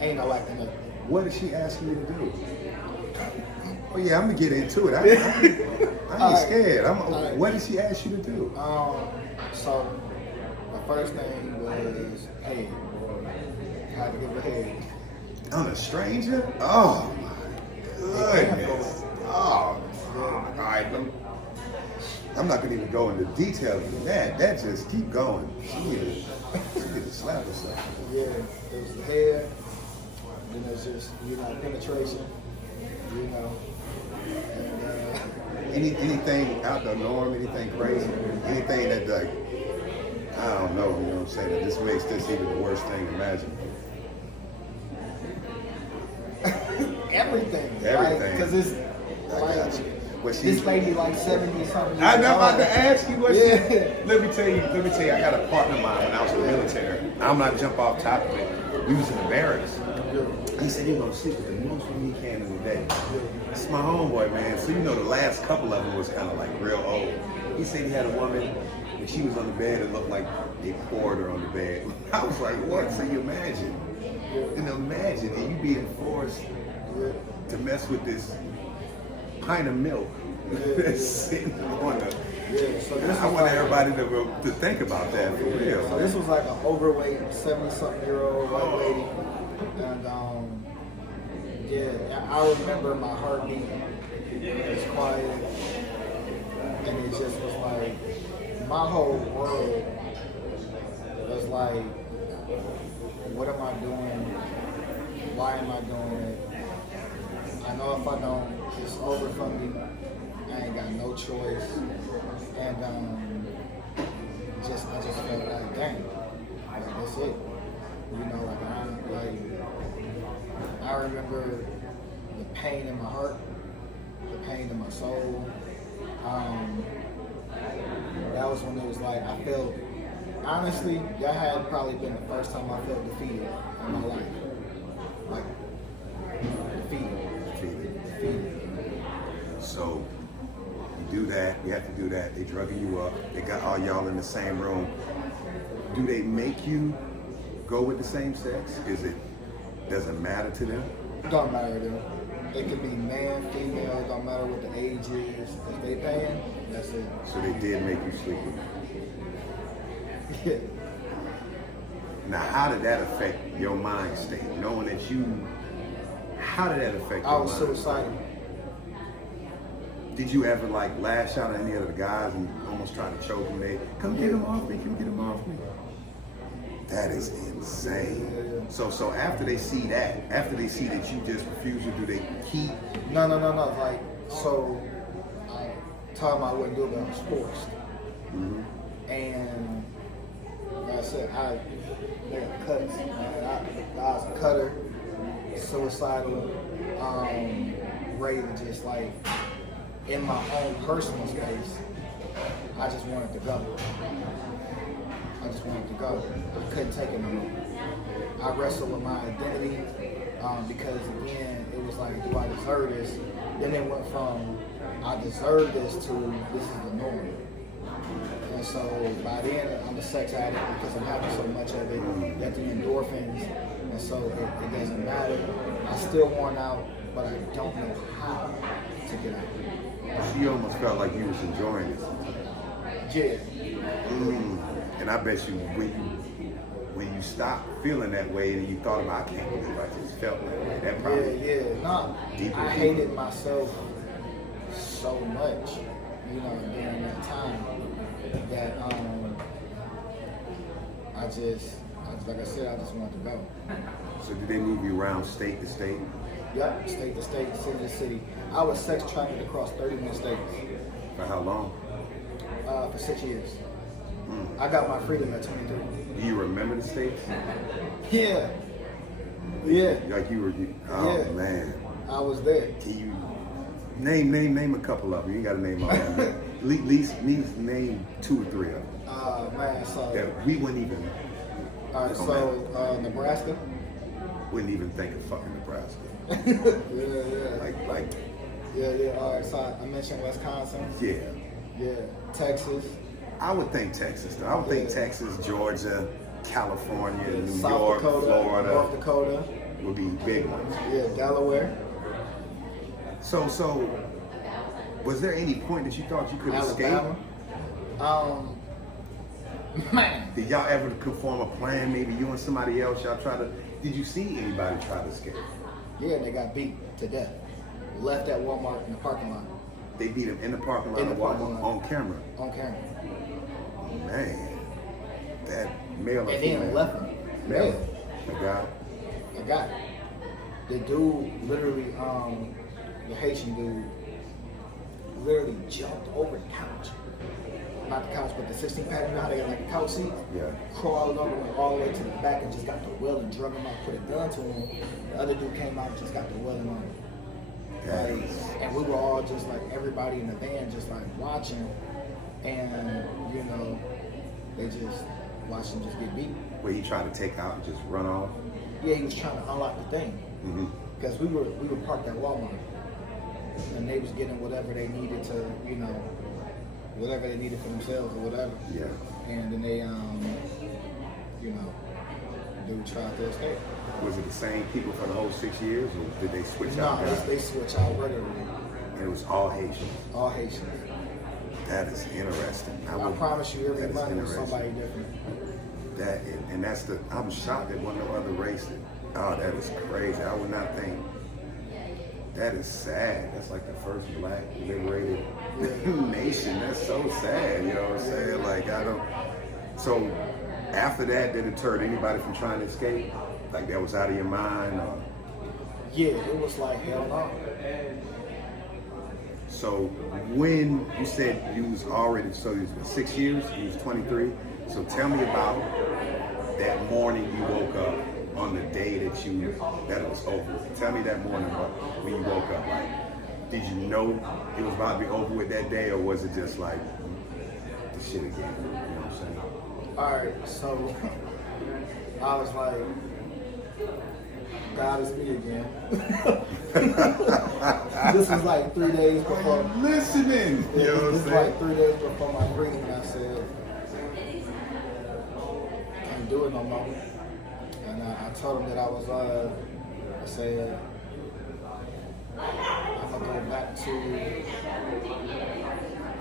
Ain't no acting up. What did she ask you to do? Oh yeah, I'm gonna get into it. I ain't scared. What did she ask you to do? So the first thing was head. Had to give her head. On a stranger? Oh my goodness. Oh, all right. I'm not gonna even go into details of that. That just keep going. She need to slap herself. Yeah, it was the head. Then it's just, penetration. And, anything out the norm, anything crazy, anything that like, I don't know, you know what I'm saying? That just makes this even the worst thing imaginable. Everything. Because it's got you. This lady like 70 something. I'm about to ask you what let me tell you, I got a partner of mine when I was in the military. I'm not jump off top of it. We was in the barracks. He said he gonna sleep with the most women he can in the day. It's my homeboy, man. So the last couple of them was kind of like real old. He said he had a woman and she was on the bed and looked like they poured her on the bed. I was like, what? So you imagine. And you being forced to mess with this pint of milk that's sitting on the. So I want everybody to think about that for real. So this was like an overweight 70-something-year-old white lady, and I remember my heartbeat. It was quiet, and it just was like my whole world was like, what am I doing? Why am I doing it? I know if I don't, it's over for me. I ain't got no choice. And I just felt like, dang, that's it. I remember the pain in my heart, the pain in my soul. That was when it was like, I felt, honestly, that had probably been the first time I felt defeated in my life. Like, defeated. So you do that, you have to do that. They drugging you up. They got all y'all in the same room. Do they make you go with the same sex? Does it matter to them? Don't matter to them. It could be man, female, don't matter what the age is. If they paying, that's it. So they did make you sleep with them. Yeah. Now, how did that affect your mind state? Knowing that how did that affect your mind? I was suicidal. Did you ever like lash out at any of the guys and almost try to choke them? Come get him off me, That is insane. Yeah. So after they see that you just refuse to do, they keep? No. Like, so I told them I wouldn't do it, but I was forced. Mm-hmm. And like I said, I made cuts. I was a cutter, suicidal, ready to just like, in my own personal space, I just wanted to go. I couldn't take it no more. I wrestled with my identity because, again, it was like, do I deserve this? Then it went from, I deserve this to, this is the norm. And so by then, I'm a sex addict because I'm having so much of it, that the endorphins, and so it doesn't matter. I still want out, but I don't know how to get out. She almost felt like you was enjoying it. Yeah. And I bet you when you stopped feeling that way and you thought about, I can't believe I just felt that way. That probably I hated myself so much, during that time that like I said, I just wanted to go. So did they move you around state to state? Yep, state to state, city to city. I was sex trafficked across 31 states. For how long? For 6 years. I got my freedom at 23. Do you remember the states? Yeah. Like you were, man. I was there. Can you name a couple of them? You ain't got to name all of them. At least name 2 or 3 of them. Man, so. That we wouldn't even. All right, so Nebraska. Wouldn't even think of fucking Nebraska. Yeah. Like. Yeah. All right, so I mentioned Wisconsin. Yeah. Texas. I would think Texas, though. I would think Texas, Georgia. California, New South York, Dakota, Florida North Dakota, would be big ones. yeah, Delaware, So was there any point that you thought you could Alabama. Man, escape? Did y'all ever conform a plan? Maybe you and somebody else, y'all try to, did you see anybody try to escape? yeah, they got beat to death. Left at Walmart in the parking lot. They beat him in the parking lot In the of parking Walmart lot. on camera. On camera. Man, that male or And female? then left him. Male. Yeah. A guy. I got it. The dude literally, the Haitian dude, literally jumped over the couch. Not the couch, but the 16 pack. You know how they got like the couch seat? Yeah. Crawled over, went all the way to the back and just got the wheel and drug him out, put a gun to him. The other dude came out and just got the wheeling on him. Like, and we were all just like, everybody in the van just like watching. And, you know, they just watched him just get beat. Where he tried to take out and just run off? Yeah, he was trying to unlock the thing. Mm-hmm. Because we were parked at Walmart, and they was getting whatever they needed to, you know, whatever they needed for themselves or whatever. Yeah. And then they, you know, dude tried to escape. Was it the same people for the whole 6 years, or did they switch out? No, they switch out regularly. And it was all Haitians. All Haitians. That is interesting. I promise you, every that is month was interesting. somebody different. And that's the, I'm shocked that one of the other races. Oh, that is crazy. I would not think. That is sad. That's like the first black liberated nation. That's so sad. You know what I'm saying? Like, I don't. So, after that, did it deter anybody from trying to escape? Like, that was out of your mind? Or? Yeah, it was like, hell no. So, when you said you was already, so you was 6 years, you was 23. So, tell me about that morning you woke up on the day that it was over. Tell me that morning when you woke up. Like, did you know it was about to be over with that day, or was it just like the shit again? You know what I'm saying? All right, so I was like, God is me again. This was like 3 days before. Listening. You know what I'm This was saying? like 3 days before my freedom, and I said, can't do it no more. And I told him that I was, I said, I'm gonna go back to,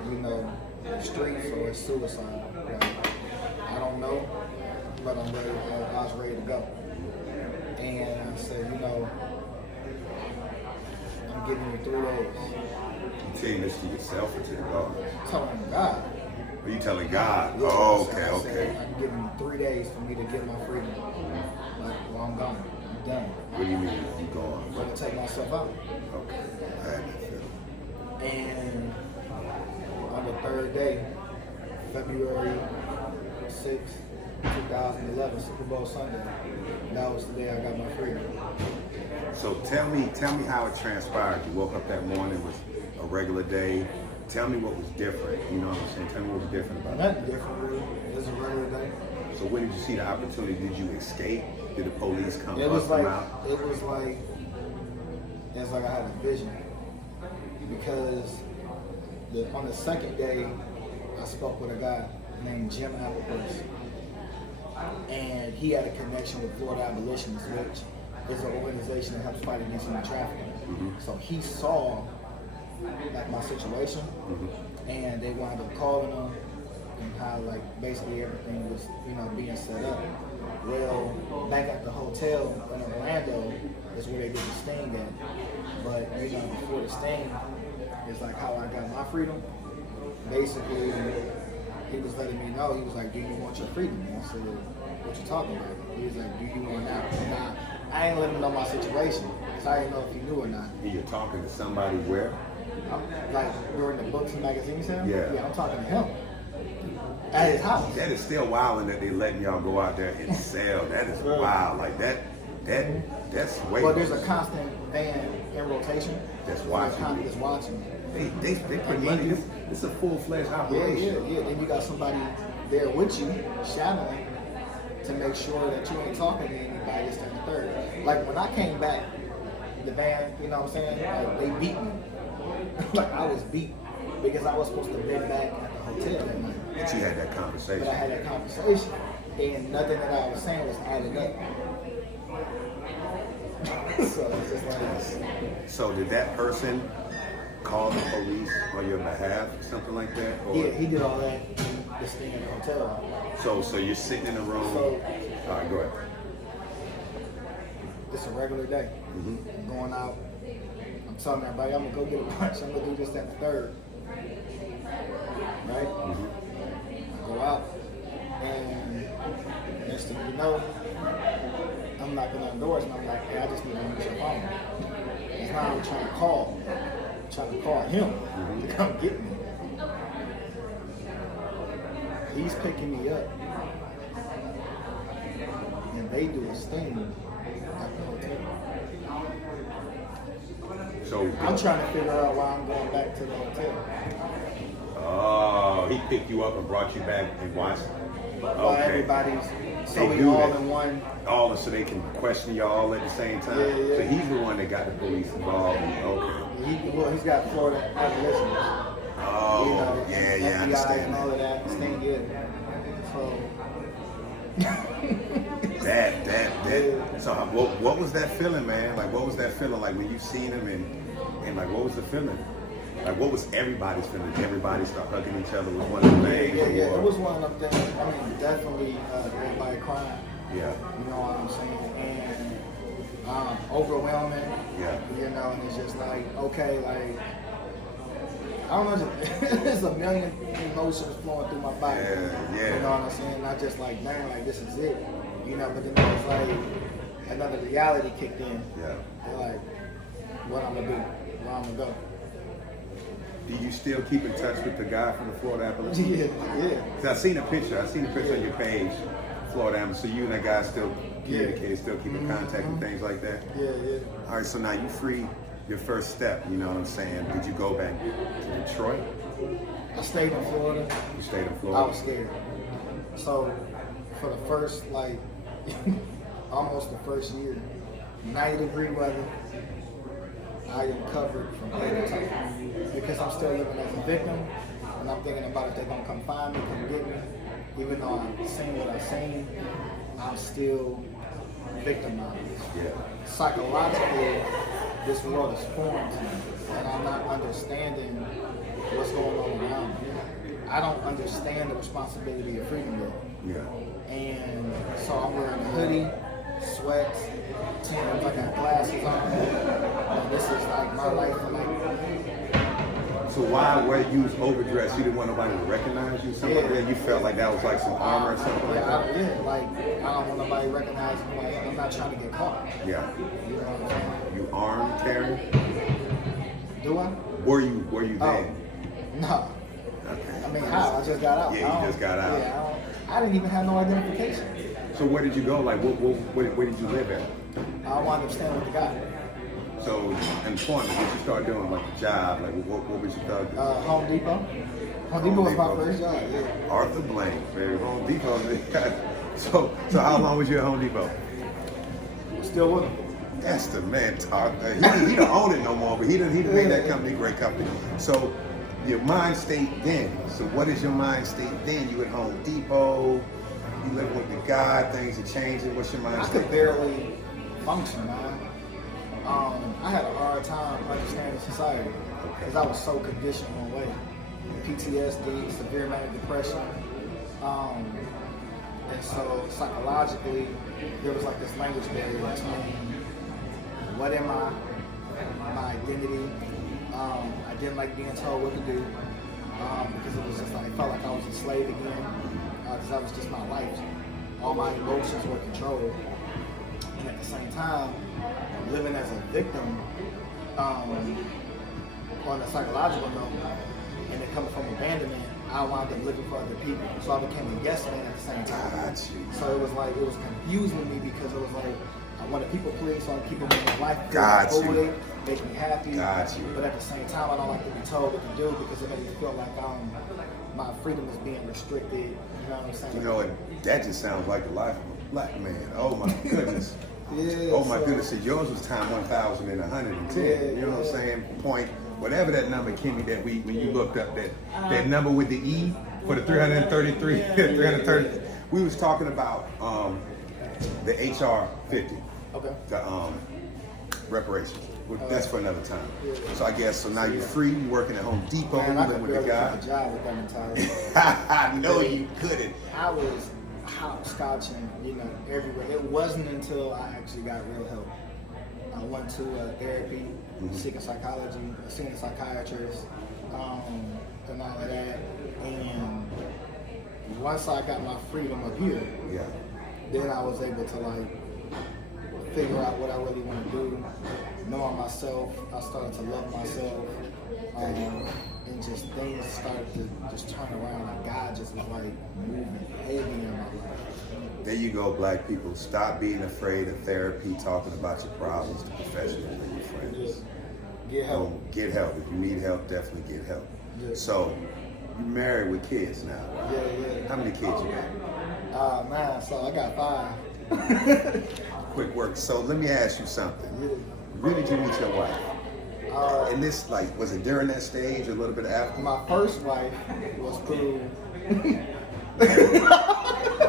you know, the streets or it's suicide. Like, I don't know, but I'm ready. I was ready to go. And I said, you know, I'm giving you 3 days. You saying this to yourself or to the God? Telling God. Are you telling God? Yeah, Oh, I okay, said, okay. I'm giving you 3 days for me to get my freedom. Like, well, I'm gone. I'm done. What do you mean you gone? I'm gonna take myself out. Okay. I had that feeling. And on the 3rd day, February 6th, 2011, Super Bowl Sunday, that was the day I got my freedom. So tell me how it transpired. You woke up that morning, it was a regular day. Tell me what was different. You know what I'm saying? Tell me what was different about it. Nothing different, really. It was a regular day. So when did you see the opportunity? Did you escape? Did the police come It was bust like, them out? it's like I had a vision. Because on the 2nd day, I spoke with a guy named Jim Applehurst. And he had a connection with Florida Abolitionists, which is an organization that helps fight against human trafficking. Mm-hmm. So he saw like my situation, and they wound up calling him and how like basically everything was, you know, being set up. Well, back at the hotel in Orlando is where they did the sting at. But you know, before the sting is like how I got my freedom. Basically, he was letting me know, he was like, do you want your freedom? And I said, what you talking about? He was like, do you want that? Now, I ain't letting him know my situation, because I didn't know if he knew or not. You're talking to somebody where? Like, we're in the books and magazines here? Yeah. I'm talking to him. At his house. That is still wild that they letting y'all go out there and sell. That is wild. Like that's way. Well, there's a constant van in rotation. That's watching. That's watching. They put money. It's a full-fledged operation. Yeah. Then you got somebody there with you, shadowing, to make sure that you ain't talking to anybody this and the third. Like when I came back, the van, you know what I'm saying? Like, they beat me. Like I was beat because I was supposed to be back at the hotel that night. But you had that conversation. But I had that conversation. and nothing that I was saying was adding up. So it's just like. So did that person call the police on your behalf, something like that? Or? Yeah, he did all that. This thing in the hotel. So you're sitting in a room. So, all right, go ahead. It's a regular day. Mm-hmm. I'm going out. I'm telling everybody I'm gonna go get a punch. I'm gonna do this, that, and the third. Right? Mm-hmm. I go out, and next thing you know, I'm knocking on doors, and I'm like, hey, I just need to use your phone. It's not I'm trying to call. I'm trying to call him to come get me. He's picking me up, and they do his thing at the hotel. So I'm trying to figure out why I'm going back to the hotel. Oh, he picked you up and brought you back and watched. While everybody's so They we do all that. in one. All so they can question you all at the same time. Yeah. So he's the one that got the police involved. Okay. He's got Florida abolitionist. Oh, You know, yeah, I FBI understand and all of that. Staying good. So. That. So what was that feeling, man? Like, what was that feeling like when you seen him and like, what was the feeling? Like, what was everybody's feeling? Did everybody start hugging each other with one of the things? Yeah. Or? It was one of them things. I mean, definitely everybody crying. Yeah. You know what I'm saying? And overwhelming. Yeah. You know, and it's just like, okay, like, I don't know, there's a million emotions flowing through my body. Yeah. You know what I'm saying? Not just like, man, like, this is it. You know, but then it was like, another reality kicked in. Yeah. And like, what I'm gonna do, where I'm gonna go. Do you still keep in touch with the guy from the Florida abolition? Yeah. 'Cause I seen a picture on your page, Florida abolition. So you and that guy still communicate, still keep in contact and things like that? Yeah. All right, so now you free your first step, you know what I'm saying? Did you go back to Detroit? I stayed in Florida. You stayed in I Florida? was scared. So, for the first, like, almost the first year, 90-degree weather, I am covered from head to toe. Because I'm still living as a victim, and I'm thinking about if they're gonna come find me, come get me. Even though I've seen what I've seen, I'm still victimized. Yeah. Psychologically, this world is foreign to me, and I'm not understanding what's going on around me. I don't understand the responsibility of freedom yet. Yeah. And so I'm wearing a hoodie, sweats, Tim's, I got glasses on. And this is like my life for like. So why were you overdressed? You didn't want nobody to recognize you? Something like that? You felt like that was like some armor or something like that? I don't want nobody recognizing me. Like, I'm not trying to get caught. Yeah. You know what I'm saying? You armed, carrying? Do I? Were you there? No. Okay. I mean, how? I just got out. Yeah, you just got out. Yeah, I didn't even have no identification. So where did you go? Like, where did you live at? I wound up staying with the guy. So, employment, what you start doing, like a job, like what would you start doing? Home Depot. Home Depot was my first job, yeah. Arthur Blank, man, Home Depot. So how long was you at Home Depot? Still with him. That's the man, Todd. He don't own it no more, but he done made that company a great company. So your mind state then. So what is your mind state then? You at Home Depot, you living with the guy, things are changing. What's your mind I state? could barely function, man. I had a hard time understanding society because I was so conditioned one way. PTSD, severe manic depression. And so psychologically, there was like this language barrier between what am I, my identity. I didn't like being told what to do because it was just like, I felt like I was a slave again because that was just my life. All my emotions were controlled. And at the same time, living as a victim on a psychological note, and it coming from abandonment, I wound up living for other people. So I became a yes man at the same time. So it was like, it was confusing me because it was like, I wanted people please, so I keep them in my life. Make me happy. But at the same time, I don't like to be told what to do because it makes me feel like my freedom is being restricted. You know what I'm saying? You know what? That just sounds like the life of a black man. Oh my goodness. Yeah, oh my goodness. So yours was time 1,110. You know what I'm saying? Point, whatever that number, Kimmy, that when you looked up that number with the E for the 333, 330. we was talking about the HR 50, Okay. the reparations. That's for another time. Yeah. So I guess now you're free. You're working at Home Depot. Man, I could with the barely guy. keep a job with that mentality. I know you couldn't. I was hopscotching, everywhere. It wasn't until I actually got real help. I went to therapy, seeking psychology, seeing a psychiatrist, and all of that. And once I got my freedom up here, Yeah. then I was able to figure out what I really want to do, knowing myself. I started to love myself, and just things started to just turn around. Like God just was moving heavy in my life. There you go, black people. Stop being afraid of therapy, talking about your problems to professionals and your friends. Just get help. Get help. If you need help, definitely get help. Yeah. So, you're married with kids now, right? Yeah. How many kids you got? Man, so I got 5. Quick work. So let me ask you something. Yeah. When did you meet your wife? And this, was it during that stage or a little bit after? My first wife was through.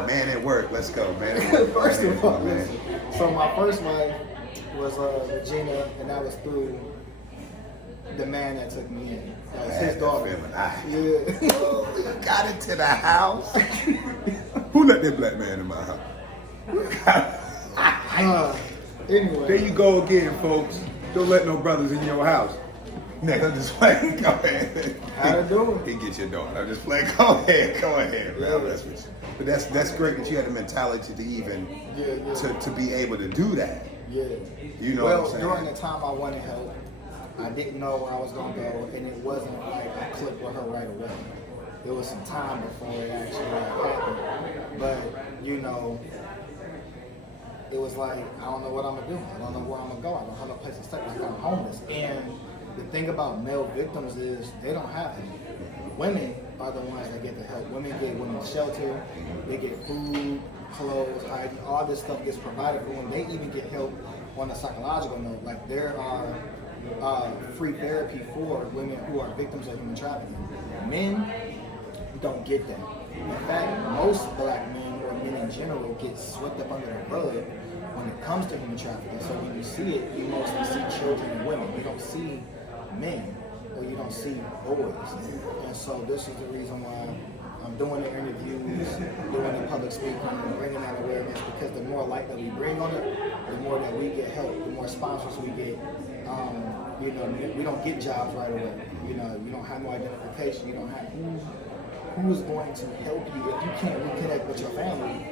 Man at work. Let's go, man at work. First of all, man. listen. So my first wife was Regina, and that was through the man that took me in. That was his daughter. Yeah. Yeah. Got into the house. Who let that black man in my house? Anyway. There you go again, folks. Don't let no brothers in your house. Nigga, I'm just playing. Go ahead. How you doing? He get your daughter. I'm just playing. Go ahead, man. Yeah. That's what but that's great that you had the mentality to even to be able to do that. Yeah. You know what I'm saying? During the time I wanted help, I didn't know where I was gonna go, and it wasn't like I clicked with her right away. There was some time before it actually happened. But it was like, I don't know what I'm gonna do. I don't know where I'm gonna go. I don't have no place to stay. Like, I'm homeless. And the thing about male victims is they don't have it. Women are the ones that get the help. Women get women's shelter. They get food, clothes, hygiene. All this stuff gets provided for them. They even get help on a psychological note. Like, there are free therapy for women who are victims of human trafficking. Men don't get that. In fact, most black men or men in general get swept up under the rug when it comes to human trafficking. So when you see it, you mostly see children and women. You don't see men, or you don't see boys. And so this is the reason why I'm doing the interviews, doing the public speaking, and bringing that awareness, because the more light that we bring on it, the more that we get help, the more sponsors we get. We don't get jobs right away. You don't have no identification. You don't have who's going to help you if you can't reconnect with your family.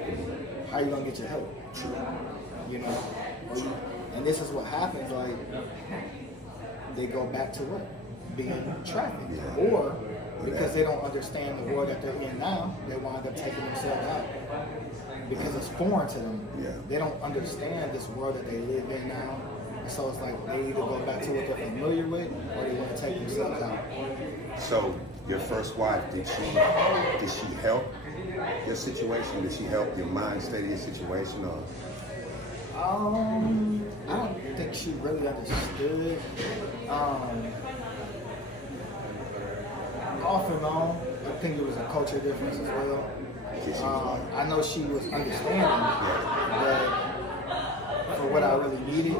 How are you gonna get your help? True. And this is what happens. Like, they go back to what? Being trafficked, or because they don't understand the world that they're in now, they wind up taking themselves out because it's foreign to them. Yeah. They don't understand this world that they live in now. So it's like they either go back to what they're familiar with, or they want to take themselves out. So your first wife, did she help your situation? Did she help your mind state of your situation, or? I don't think she really understood. Off and on, I think it was a culture difference as well. I know she was understanding, but for what I really needed,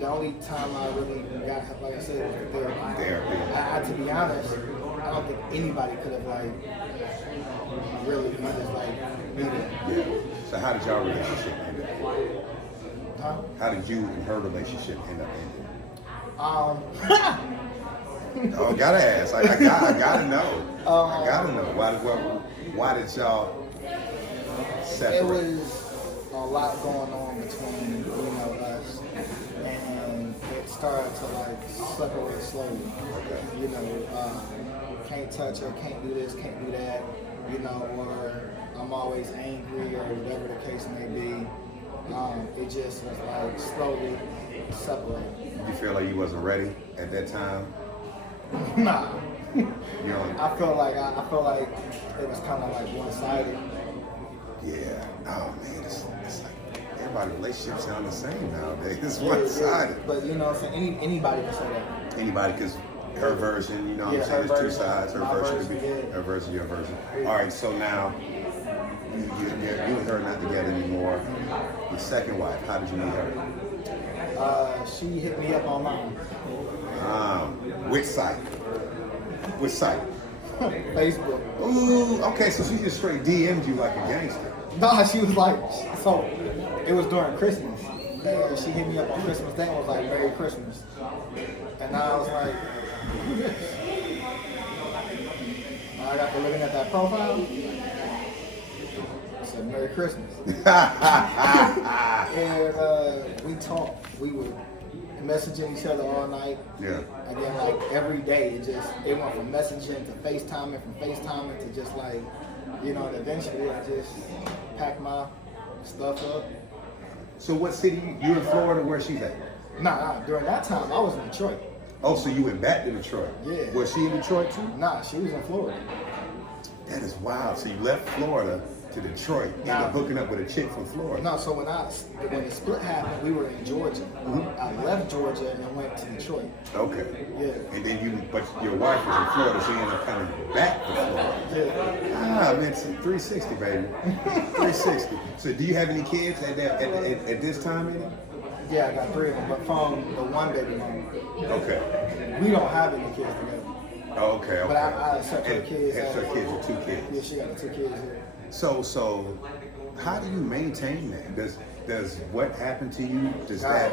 the only time I really got help, like I said, was the therapy. To be honest, I don't think anybody could have really needed. Yeah. So how did y'all relationship end up? Huh? How did you and her relationship end up ending? Oh, gotta ask. I gotta know. I gotta know. Why did y'all separate? It was a lot going on between us, and it started to separate slowly. Can't touch her, can't do this, can't do that, or I'm always angry, or whatever the case may be. It just was slowly separated. Did you feel like you wasn't ready at that time? Nah. You I feel like it was kind of one-sided. Yeah. Oh man, it's like everybody's relationships sound the same nowadays. It's one-sided. But so anybody can say that. Anybody, because her version, I'm saying, there's two sides. Her version could be her version, your version. All right, so now you and her are not together anymore. Your second wife, how did you meet her? She hit me up online. Which site? Which site? Facebook. Ooh, okay, so she just straight DM'd you like a gangster. Nah, she was like, so it was during Christmas. And she hit me up on Christmas Day and was like, Merry Christmas. And I was like, who this? I got to looking at that profile. I said, Merry Christmas. And we talked. We were messaging each other all night. Yeah. Again, like every day, it went from messaging to FaceTiming, from FaceTiming to just like, and eventually I just packed my stuff up. So what city? You in Florida? Where she's at? Nah, during that time I was in Detroit. Oh, so you went back to Detroit? Yeah. Was she in Detroit too? Nah, she was in Florida. That is wild. So you left Florida to Detroit, ended up hooking up with a chick from Florida. No, so when the split happened, we were in Georgia. Mm-hmm. I left Georgia and went to Detroit. Okay. Yeah. And then but your wife was in Florida, so you ended up coming back to Florida. Yeah. Ah, man, it's 360, baby. 360. So do you have any kids at this time in it? Yeah, I got 3 of them, but from the one baby mom. Okay. We don't have any kids together. Oh, okay. But I accept her kids. Her kids are 2 kids. Yeah, she got the 2 kids here. So how do you maintain that? Does what happened to you, that,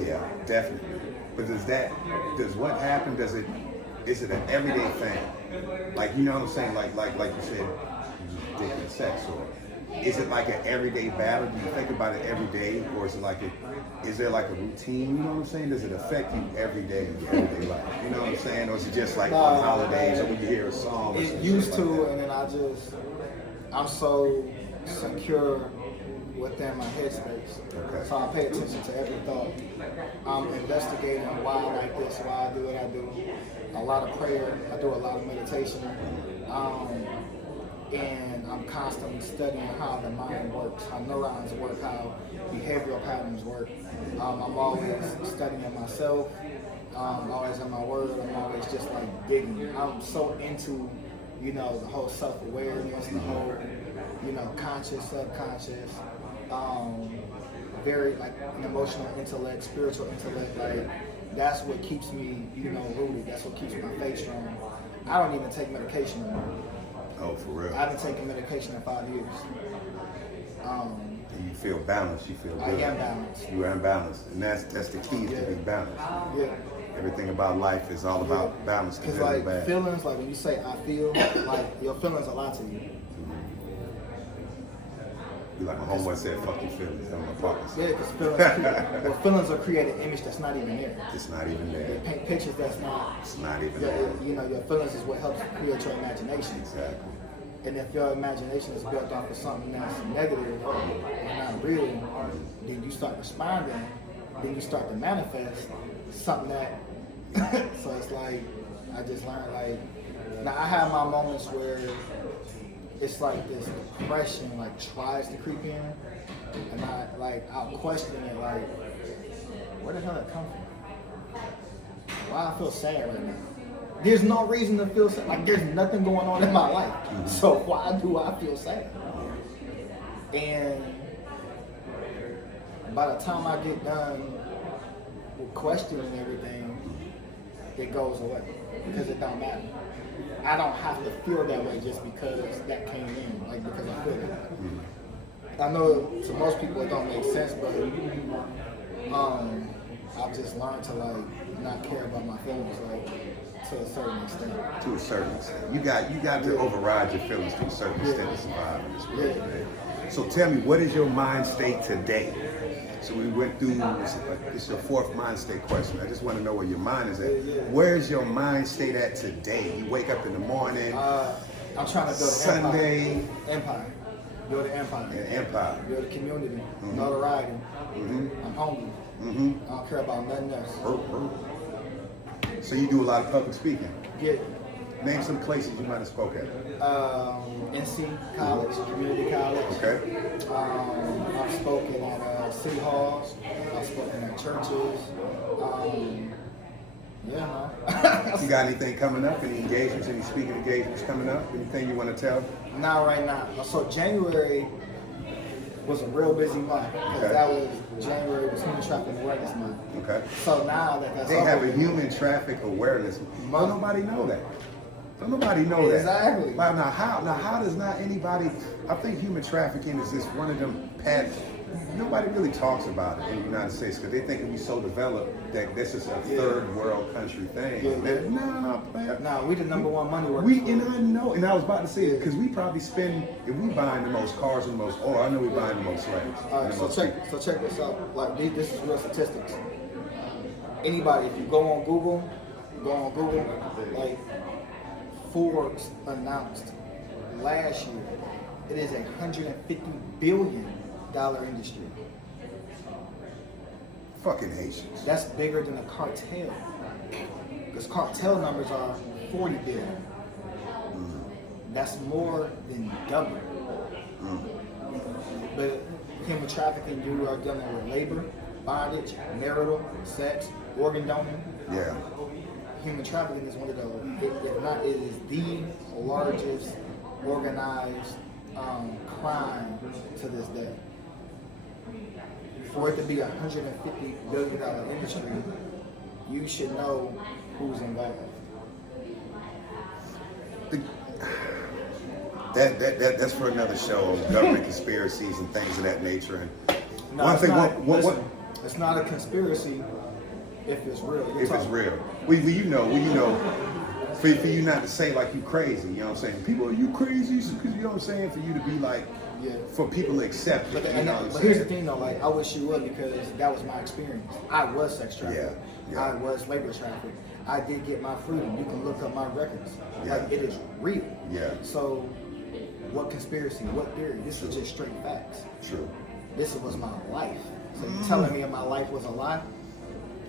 yeah, definitely. But does what happened, is it an everyday thing? Like, you know what I'm saying? Like you said, different sex, or is it like an everyday battle? Do you think about it every day, or is there like a routine? You know what I'm saying? Does it affect you every day in your everyday life? You know what I'm saying? Or is it just like on holidays or when you hear a song? It used to, and then I'm so secure within my headspace. Okay. So I pay attention to every thought. I'm investigating why I like this, why I do what I do. A lot of prayer. I do a lot of meditation. And I'm constantly studying how the mind works, how neurons work, how behavioral patterns work. I'm always studying myself. I'm always in my word. I'm always just like digging. I'm so into, the whole self-awareness, the whole, conscious, subconscious, very like an emotional intellect, spiritual intellect. Like that's what keeps me, rooted. That's what keeps my faith strong. I don't even take medication anymore. Oh, for real? I haven't taken medication in 5 years. And you feel balanced. You feel good. I am balanced. You are balanced, and that's the key, is to be balanced. Yeah. Everything about life is all about balance. Because like feelings, like when you say I feel, like your feelings a lot to you. You like my homeboy said, "Fuck your feelings." I'm my partner. Yeah, because feelings are create an image that's not even there. It's not even there. They paint pictures that's not. It's not even Yeah, there. your feelings is what helps create your imagination. Exactly. And if your imagination is built off of something that's negative or not real, then you start responding, then you start to manifest something that. So it's like I just learned like now I have my moments where it's like this depression like tries to creep in, and I'll question it like, where the hell did it come from? Why I feel sad right now? There's no reason to feel sad. Like there's nothing going on in my life. Mm-hmm. So why do I feel sad? And by the time I get done with questioning everything, it goes away because it don't matter. I don't have to feel that way just because that came in, like because I feel it. Mm-hmm. I know to most people it don't make sense, but I've just learned to like not care about my feelings like to a certain extent. To a certain extent, you got to override your feelings to a certain extent to survive in this world. Yeah. So tell me, what is your mind state today? So we went through, it's your 4th mind state question. I just want to know where your mind is at. Yeah. Where's your mind state at today? You wake up in the morning. I'm trying to build Sunday. Empire. Build an empire. An empire. Build a community. Mm-hmm. Notoriety. Mm-hmm. I'm hungry. Mm-hmm. I don't care about nothing else. So you do a lot of public speaking? Yeah. Name some places you might have spoke at. NC College, community college. Okay. I've spoken at city halls. I've spoken at churches. You got anything coming up? Any engagements? Any speaking engagements coming up? Anything you want to tell Not right now. So January was a real busy month because Okay. that was January was Human Trafficking Awareness Month. Okay. So now that that's They have a over, human traffic awareness. Don't Month. nobody know that. Don't nobody know that. Exactly. Now how does not anybody? I think human trafficking is just one of them paths. Nobody really talks about it in the United States because they think we so developed that this is a third world country thing. Yeah. Nah, player. Nah, we the number one money worker. And I know, and I was about to say it because we probably spend, if we buying the most cars and the most oil, I know we buying the most slaves. All and right, the so most check this out. Like this is real statistics. Anybody, if you go on Google, like Forbes announced last year, it is $150 billion industry. fucking Haitians. That's bigger than a cartel. Because cartel numbers are 40 billion. That's more than double. But human trafficking, you are dealing with labor, bondage, marital, sex, organ donor. Yeah. Human trafficking is one of the, if not, it is the largest organized crime to this day. For it to be a $150 billion industry, you should know who's involved. That's for another show, government conspiracies and things of that nature. And No, one it's thing, not, what, listen, it's not a conspiracy if it's real. You're if it's talking- real? Well, you know, for you not to say like you crazy, you know what I'm saying? People, are you crazy? Because you know what I'm saying? For you to be like, Yeah. for people to accept it, But, you know what I'm but here's the saying? thing though, like I wish you would because that was my experience. I was sex trafficked. Yeah. I was labor trafficked. I did get my freedom. You can look up my records. Yeah. Like it is real. Yeah. So what conspiracy? What theory? This is just straight facts. True. This was my life. So you telling me my life was a lie?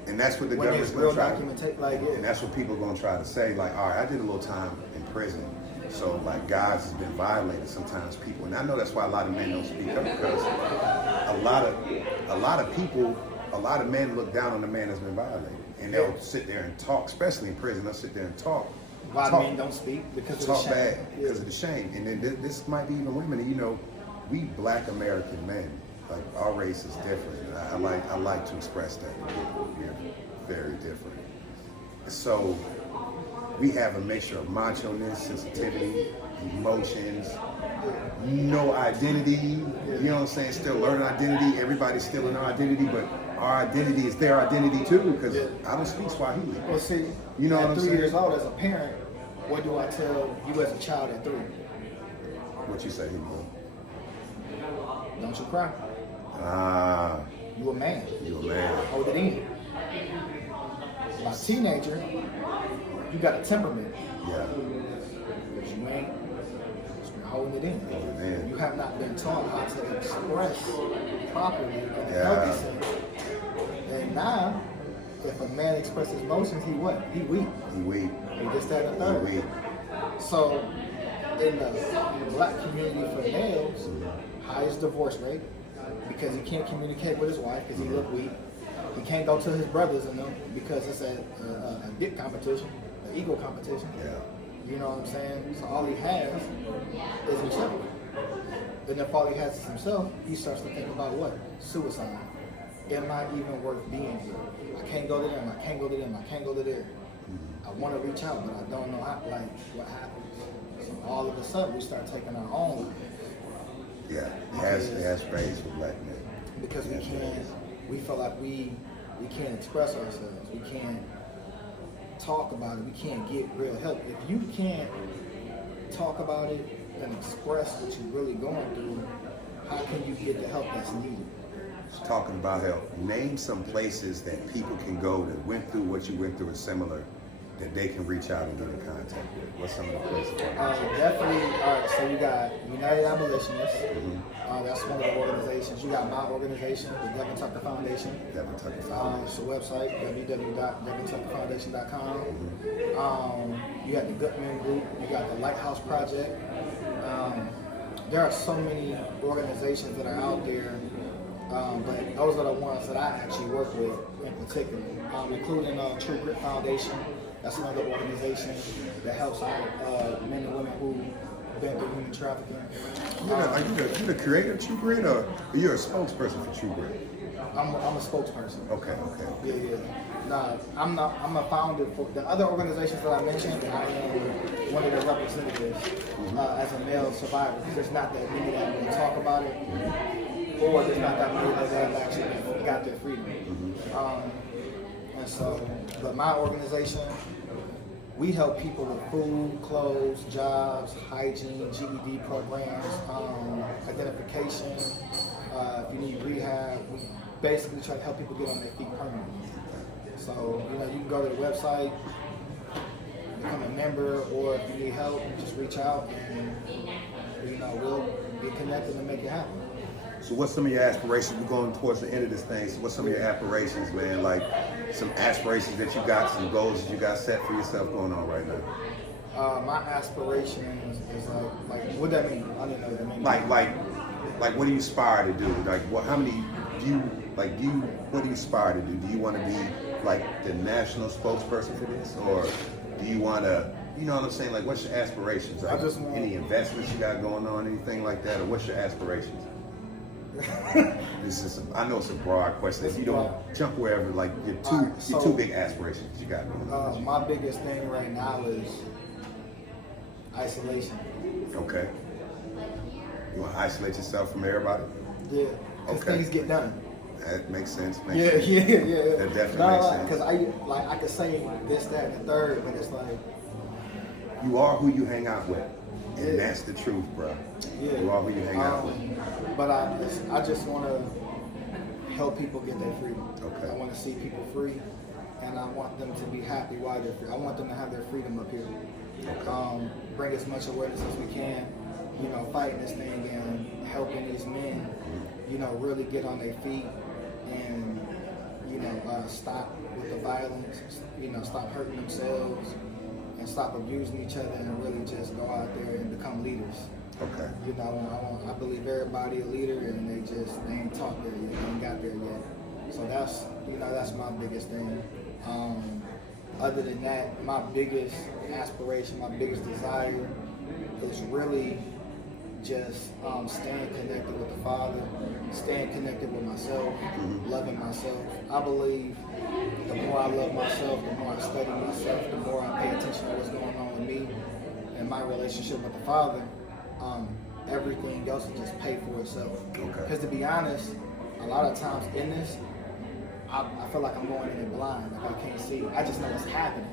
And that's what the When government's there's real gonna try. documentation, like And that's what people are gonna try to say. Like, all right, I did a little time in prison, so like guys has been violated sometimes. People, and I know that's why a lot of men don't speak up because a lot of people, a lot of men look down on the man that's been violated, and they'll sit there and talk, especially in prison. They'll sit there and talk. why talk, men don't speak because of the talk shame. bad because of the shame. And then this might be even women. And, you know, we Black American men, like our race is different. And I like to express that to people. We're very different. So we have a mixture of macho-ness, sensitivity, emotions, no identity. You know what I'm saying? Still learning identity. Everybody's still in their identity, but our identity is their identity too. Because I don't speak Swahili. Well, see, You know at what I'm 3 saying? years old as a parent, what do I tell you as a child at 3? What you say, Hugo? Don't you cry. Ah, You a man. you a man. Hold it in. My teenager, you got a temperament. Yeah. But you ain't holding it in. Holding it in. You have not been taught how to express properly in a Yeah. healthy sense. And now, if a man expresses emotions, he what? He weak. He weak. He just that and the He third. weak. So, in the black community for males, highest divorce rate because he can't communicate with his wife because he look weak. He can't go to his brothers and them because it's a dick competition, an ego competition. Yeah. You know what I'm saying? So all he has is himself. And if all he has is himself, he starts to think about what? Suicide. Am I even worth being here? I can't go to them, I can't go to them, I can't go to there. I want to reach out, but I don't know how, like, what happens. So all of a sudden, we start taking our own life. Yeah. It has space for Black men. Because Yes, we feel like we can't express ourselves. We can't talk about it. We can't get real help. If you can't talk about it and express what you're really going through, how can you get the help that's needed? Just talking about help. Name some places that people can go that went through what you went through or similar that they can reach out and get in contact with. What's some of the places? Definitely. All right. So you got United Abolitionists. That's one of the organizations. You got my organization, the Devon Tucker Foundation. Devon Tucker It's Foundation. a website, www.devontuckerfoundation.com. You got the Gutman Group. You got the Lighthouse Project. There are so many organizations that are out there, but those are the ones that I actually work with in particular, including True Grit Foundation. That's another organization that helps out men and women who been through human trafficking. Are you the creator of True Grit, or you're a spokesperson for True Grit? I'm a spokesperson. Okay. Yeah. Nah, I'm not. I'm a founder for the other organizations that I mentioned. I am one of the representatives as a male survivor. There's not that many that will talk about it, or there's not that many that have actually got their freedom. And so, but my organization, we help people with food, clothes, jobs, hygiene, GED programs, identification. If you need rehab, we basically try to help people get on their feet permanently. So, you can go to the website, become a member, or if you need help, just reach out and, we'll be connected and make it happen. So what's some of your aspirations? We're going towards the end of this thing. So what's some of your aspirations, man? Like some aspirations that you got, some goals that you got set for yourself going on right now? My aspirations is like what that mean? I didn't know what that mean. Like what do you aspire to do? Like what do you aspire to do? Do you want to be like the national spokesperson for this, or do you want to, you know what I'm saying? Like what's your aspirations? Like, any investments you got going on, anything like that, or what's your aspirations? I know it's a broad question. If you don't jump wherever, like your two big aspirations you got going on. My biggest thing right now is isolation. Okay. You want to isolate yourself from everybody? Yeah. Because things get done. That makes sense. Yeah. That definitely makes sense. Because I could say this, that, and the third, but it's like you are who you hang out with, and that's the truth, bro. Yeah. You are who you hang out with. But I just want to help people get their freedom. Okay. I want to see people free, and I want them to be happy while they're free. I want them to have their freedom up here. Okay. Bring as much awareness as we can, fighting this thing and helping these men, really get on their feet and, stop with the violence, stop hurting themselves and stop abusing each other and really just go out there and become leaders. Okay. I believe everybody a leader, and they ain't taught there yet, they ain't got there yet. So that's my biggest thing. Other than that, my biggest aspiration, my biggest desire is really just staying connected with the Father, staying connected with myself, loving myself. I believe the more I love myself, the more I study myself, the more I pay attention to what's going on with me and my relationship with the Father, everything else will just pay for itself. Because to be honest, a lot of times in this, I feel like I'm going in it blind, like I can't see. I just know what's happening.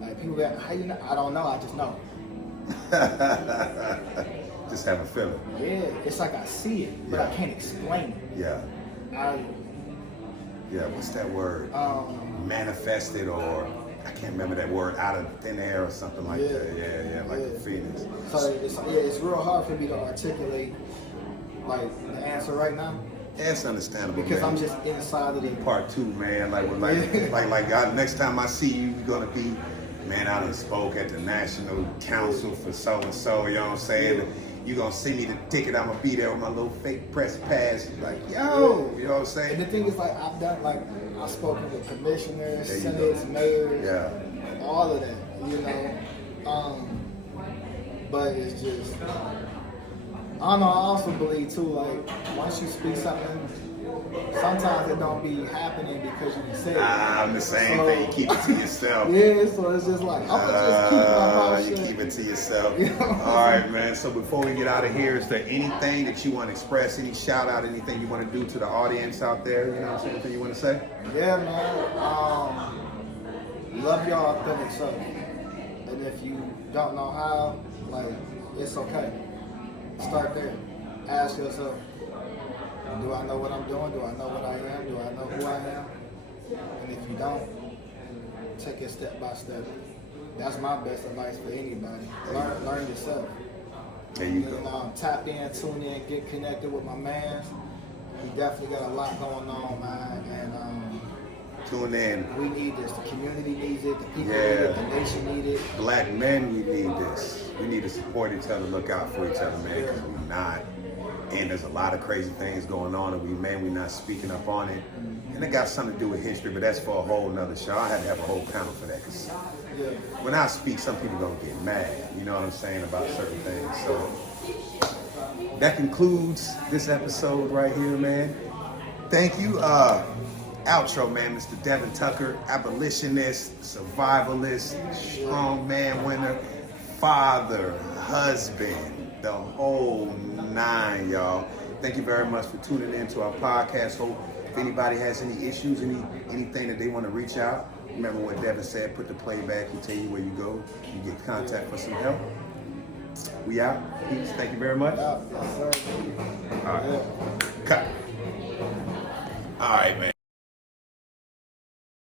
Like people go, how you know? I don't know, I just know. Just have a feeling. Yeah, it's like I see it, but I can't explain it. Yeah. What's that word? Manifested, or I can't remember that word, out of thin air or something like that. Yeah, like the Phoenix. So it's real hard for me to articulate like the answer right now. Yeah, it's understandable, because man. I'm just inside of the part two, man. Like next time I see you, you're gonna be, man, I done spoke at the National Council for so and so. You know what I'm saying? You're gonna send me the ticket. I'm gonna be there with my little fake press pass. Like, yo, you know what I'm saying? And the thing is, like, I've spoken with commissioners, senators, mayors, all of that, but it's just, I don't know, I also believe too, like, once you speak something, sometimes it don't be happening because you say it. I'm the same thing. Keep it to yourself. Yeah, so it's just like, I'm gonna just keep my mouth shut. You keep it to yourself. All right, man. So before we get out of here, is there anything that you want to express, any shout out, anything you want to do to the audience out there? You know what I'm saying? Anything you want to say? Yeah, man. Love your authentic self. And if you don't know how, like, it's okay. Start there. Ask yourself, do I know what I'm doing? Do I know what I am? Do I know who I am? And if you don't, take it step by step. That's my best advice for anybody. Learn yourself. There you go. Tap in, tune in, get connected with my man. We definitely got a lot going on, man. And tune in. We need this. The community needs it. The people need it. The nation needs it. Black men, we need this. We need to support each other, look out for each other, man, because we're not. And there's a lot of crazy things going on, and we're not speaking up on it. And it got something to do with history, but that's for a whole nother show. I had to have a whole panel for that, because when I speak, some people gonna get mad. You know what I'm saying about certain things. So that concludes this episode right here, man. Thank you. Outro, man. Mr. Devon Tucker, abolitionist, survivalist, strong man winner, father, husband, the whole nine, y'all. Thank you very much for tuning in to our podcast. Hope if anybody has any issues, anything that they want to reach out, remember what Devon said, put the playback, he tell you where you go, you get contact for some help. We out. Peace. Thank you very much. Yes, sir. All right. Cut. All right, man.